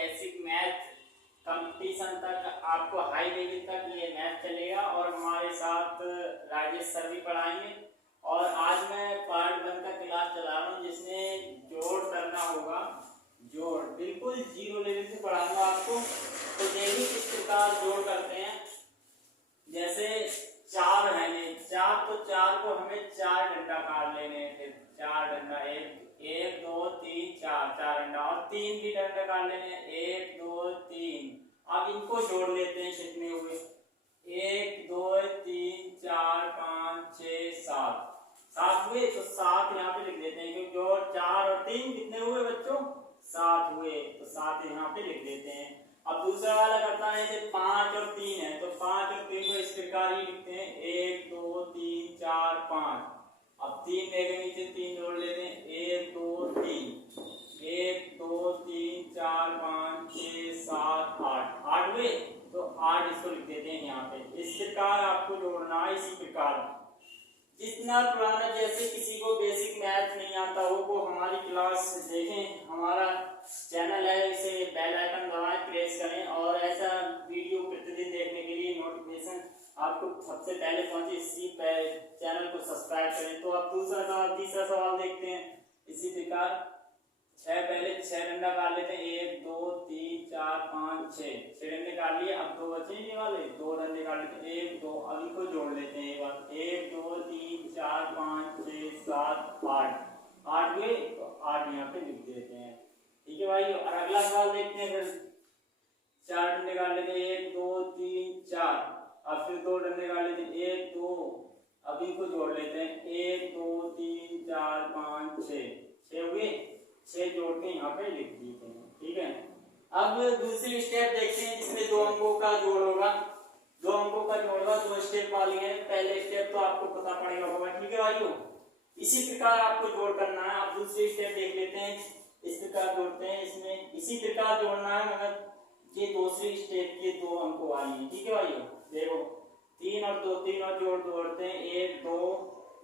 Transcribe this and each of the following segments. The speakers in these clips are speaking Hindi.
बेसिक मैथ कंपटीशन तक, आपको हाई लेवल तक ये मैथ चलेगा और हमारे साथ राजेश सर भी पढ़ाएंगे। और आज मैं पार्ट 1 का क्लास चला रहा हूँ जिसमें जोड़ करना होगा। जोड़ बिल्कुल जीरो लेवल से पढ़ाऊंगा आपको। तो देखिए किस प्रकार जोड़ करते हैं। जैसे 4 है, 4 तो 4 को हमें 4 डंडा काट लेने हैं। फिर 4 डंडा, 1 2 3 4 डंडा, और 3 भी डंडा काट लेने हैं, 1 2 3। अब इनको जोड़ लेते हैं। कितने हुए? 1 2 3 4 5 6 7 हुए। तो 7 यहाँ पे लिख देते हैं क्योंकि जो 4 और 3 कितने हुए बच्चों? 7 हुए। तो 7 यहाँ पे लिख देते हैं। अब दूसरा वाला करता है जैसे 5 और 3 है, तो 5 और 3 को इस प्रकार ही लिखते हैं, 1 2 3 4 5। अब 3 देखे नीचे 3 जोड़ लेते हैं, 1 2 3 1 2 3 4 5 6 7 8 हुए। तो 8 इसको लिख देते हैं यहाँ पे। इस प्रकार आपको जोड़ना है। इसी प्रकार जितना पुराना, जैसे किसी को बेसिक मैथ नहीं आता हो वो हमारी क्लास देखें। हमारा चैनल है, इसे बेल आइकन दबाएं, प्रेस करें और ऐसा वीडियो प्रतिदिन देखने के लिए नोटिफिकेशन आपको सबसे पहले पहुंचे, इसी चैनल को सब्सक्राइब करें। तो अब दूसरा सवाल, तीसरा सवाल देखते हैं। इसी प्रकार 6 पहले 6 डंडा काट लेते हैं, 1 2 3 4 5 6 डंडे काट लिए। अब 2 बचे ये वाले, 2 डंडे काट लेते हैं, 1 2। अब इनको जोड़ लेते हैं एक बार, 1 2 3 4 5 6 7 8 हुए। तो 8 यहाँ पे लिख देते हैं। ठीक है भाई। और अगला सवाल देखते हैं। फिर 4 डंडे काट लेते हैं, 1 2 3 4। अब फिर 2 डंडे काट लेते हैं, 1 2। अब इनको जोड़ लेते हैं, 1 2 3 4 5 6 हुए। 6 जोड़ के यहाँ पे लिख देते हैं। ठीक है। अब दूसरी स्टेप देखते हैं जिसमें 2 अंकों का जोड़ होगा। 2 अंकों का जोड़ होगा, 2 स्टेप वाली है। पहले स्टेप तो आपको पता पड़ेगा होगा। ठीक है भाइयों। इसी प्रकार आपको जोड़ करना है। आप दूसरी स्टेप देख लेते हैं। इस प्रकार जोड़ते हैं, इसमें इसी प्रकार जोड़ना है, मगर ये दूसरी स्टेप के 2 अंकों वाली है। ठीक है भाइयों। देखो 3 और 2, 3 और जोड़ते हैं, 1 2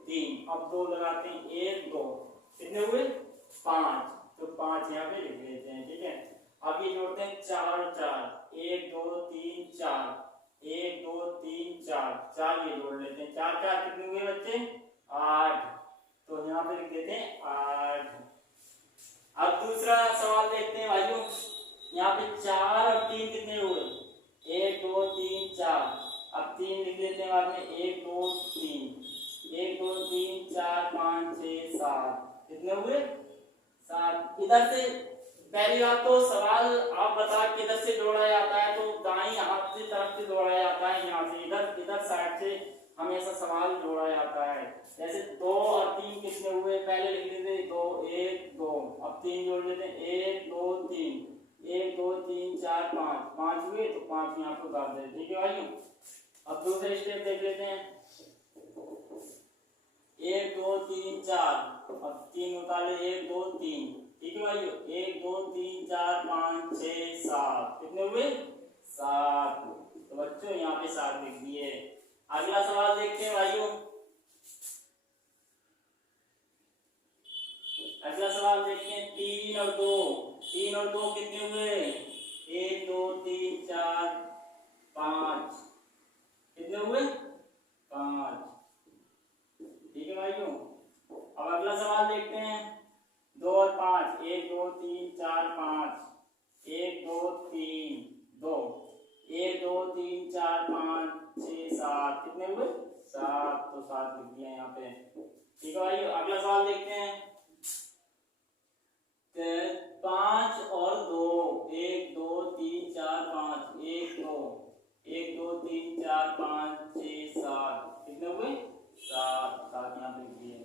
3। अब 2 लगाते हैं, 1 2। कितने हुए? 5। तो 5 यहाँ पे लिख देते हैं। ठीक है। अब ये जोड़ते हैं 4 और 4, 1 2 3 4 1 2 3 4 ये जोड़ लेते हैं। 4 4 कितने हुए बच्चे? 8। तो यहाँ पे लिख देते हैं 8। अब दूसरा सवाल देखते हैं भाइयों। यहाँ पे 4 और 3 कितने हुए? 1 2 3 4। अब 3 लिख देते हैं बाद में, 1 2 3 1 2 3 4 5 6 7। कितने हुए? 7। इधर से पहली बात तो सवाल आप बता किधर से जोड़ा जाता है, तो दाईं हाथ की तरफ से जोड़ा जाता है। यहाँ से इधर साइड से हमेशा सवाल जोड़ा जाता है। जैसे 2 और 3 कितने हुए? पहले लिख लेते 2 1 2। अब 3 जोड़ लेते हैं, 1 2 3 1 2 3 4 5 हुए। तो 5 यहाँ पर डाल देते। ठीक है भाइयों। अब दूसरे स्टेप देख लेते हैं, 1 2 3 4। अब 3 उतारे, 1 2 3। ठीक है भाइयों। 1 2 3 4 5 6 7। कितने हुए? 7। तो बच्चों यहाँ पे 7 लिख दिए। अगला सवाल देखते हैं भाइयों। अगला सवाल देखते हैं, 3 और 2। 3 और 2 कितने हुए? 1 2 3 4 5। कितने हुए? 5। ठीक है भाइयों। अब अगला सवाल देखते हैं, 2 और 5, 1 2 3 4 5 1 2 3 2 1 2 3 4 5 6 7। कितने हुए? 7। तो 7 लिख दिया यहाँ पे। ठीक है भाइयों। अगला सवाल देखते हैं, 5 और 2, 1 2 3 4 5 1 2 1 2 3 4 5 6 7। कितने हुए? 7 यहाँ पे लिख दिए।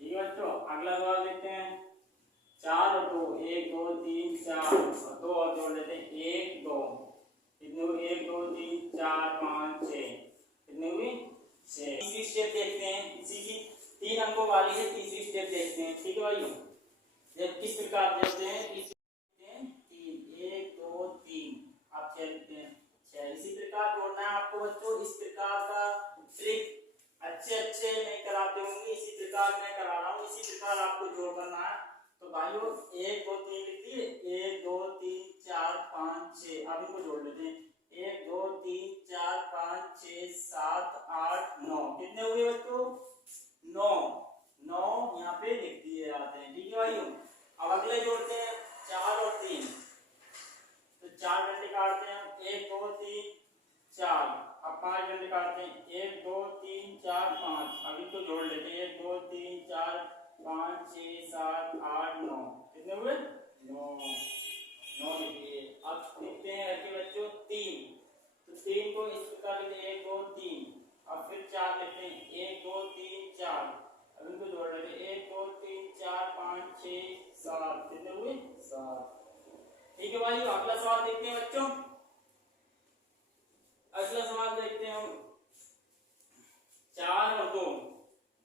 ठीक है बच्चों। अगला सवाल देखते हैं, 4 और 2, 1 2 3 4 और 2 और जोड़ लेते हैं, 1 2। कितने हुए? 1 2 3 4 5 6। कितने हुए? 6। तीसरी स्टेप देखते हैं। इसी की 3 अंकों वाली है तीसरी स्टेप देखते हैं। ठीक है भाइयों। जब किस प्रकार देखते हैं, 3 1 2 3। आप 6 लिखते हैं, 6। इसी प्रकार जोड़ना है आपको बच्चों। इस प्रकार का ट्रिक अच्छे नहीं कराते होंगे, इसी प्रकार मैं करा रहा हूँ। इसी प्रकार आपको जोड़ करना है। तो भाइयों 1 2 3 लिख दिए, 1 2 3 4। 5 6। अब इनको जोड़ लेते हैं 1 2 3 4 5 6 7 8 9। कितने हुए बच्चों? 9। 9 यहाँ पे लिख दिए जाते हैं। ठीक है भाइयों। अब अगले जोड़ते हैं 4 और 3। तो 4 डंडे काटते हैं 1 2 3 4। अब 5 डंडे काटते हैं 1 2 3 4 5। अब इनको जोड़ लेते हैं 1 2 3 4 5 6 7 8 9। कितने हुए? 9। 9 लिखिए। अब लिखते हैं ऐसे बच्चों 3। तो 3 को इस प्रकार लिखते हैं 1 2 3। अब फिर 4 लिखते हैं 1 2 3 4। अब इनको जोड़ लेते हैं 1 2 3 4 5 6 7। कितने हुए? 7। ठीक है भाई। अगला सवाल देखते हैं बच्चों। अगला सवाल देखते हैं हम 4 और 2।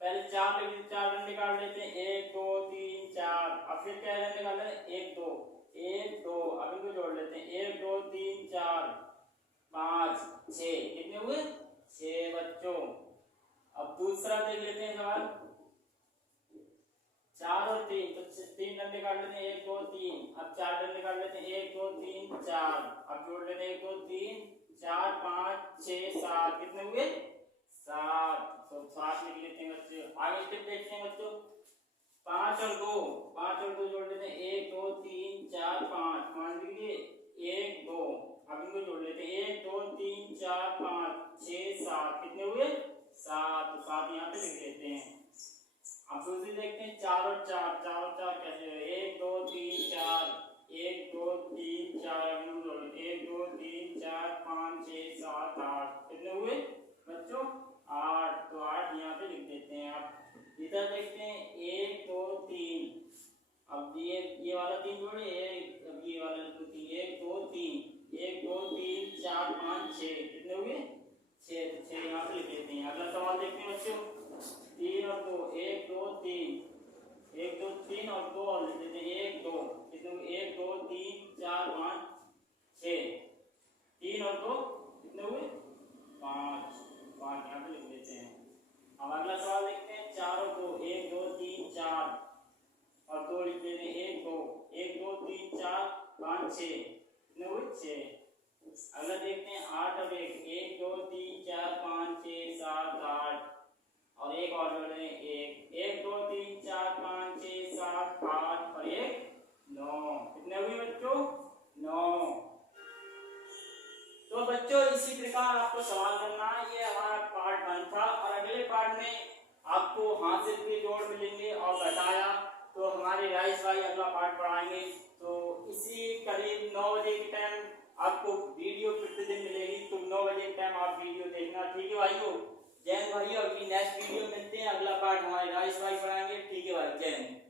पहले 4 लेते 4 डंडे काट लेते हैं 1 2 3 4। अब फिर क्या डंडे काट लेते हैं 1 2 1 2। अब इनको जोड़ लेते हैं 1 2 3 4 5 6। कितने हुए? 6 बच्चों। अब दूसरा देख लेते हैं सवाल 4 और 3। तो 3 डंडे काट लेते हैं 1 2 3। अब 4 डंडे काट लेते हैं 1 2 3 4। अब जोड़ लेते हैं 1 2 3 4 5 6 7। कितने हुए? 7। तो 7 लिख लेते हैं बच्चे। आगे स्टेप देखते हैं बच्चों 5 और 2। 5 और 2 जोड़ लेते हैं 1 2 3 4 5। 5 लिखिए 1 2। अब इनको जोड़ लेते हैं 1 2 3 4 5 6 7। कितने हुए? 7। तो 7 यहाँ पे लिख लेते हैं। अब दूसरी देखते हैं 4 और 4। 4 और 4 कैसे है? 1 2 3 4 1 2 3 4। 1 2 3 4 5 6 7 8। कितने हुए बच्चों? 8। तो 8 यहाँ पे लिख देते हैं। आप इधर देखते हैं 1 2 3। अब ये वाला 3 जोड़े अब ये वाला 3 1 2 3 1 2 3 4 5 6। कितने हुए? 6। तो 6 यहाँ पे लिख देते हैं। अगला सवाल देखते हैं बच्चों 3 और 2 1 2 3 1 2 3 और 2 और लिख देते हैं 1 2। कितने हुए? 1 2 3 4 5 6। 3 और 2 कितने हुए? 5। 5 यहाँ पे लिख देते हैं। अब अगला सवाल देखते हैं 4 और 2 1 2 3 4 और 2 लिख देते हैं 1 2 1 2 3 4 5 6। कितने हुए? 6। अगला देखते हैं 8 और 1 1 2 3 4 5 6 7 8। और एक और जोड़ लें 1 1 2 3 4 5 6 7 8 और 1 9। कितने हुए बच्चों? 9। तो बच्चों इसी प्रकार आपको सवाल करना है। ये हमारा पार्ट 1 था। और अगले पार्ट में आपको हासिल के जोड़ मिलेंगे और घटाया। तो हमारे राइस भाई अगला पार्ट पढ़ाएंगे। तो इसी करीब 9 बजे के टाइम आपको वीडियो प्रतिदिन मिलेगी। तो 9 बजे के टाइम आप वीडियो देखना। ठीक है भाइयों। जय हिंद भाइयों। अभी नेक्स्ट वीडियो मिलते हैं। अगला पार्ट हमारे राइस भाई पढ़ाएंगे। ठीक है भाई। जय हिंद।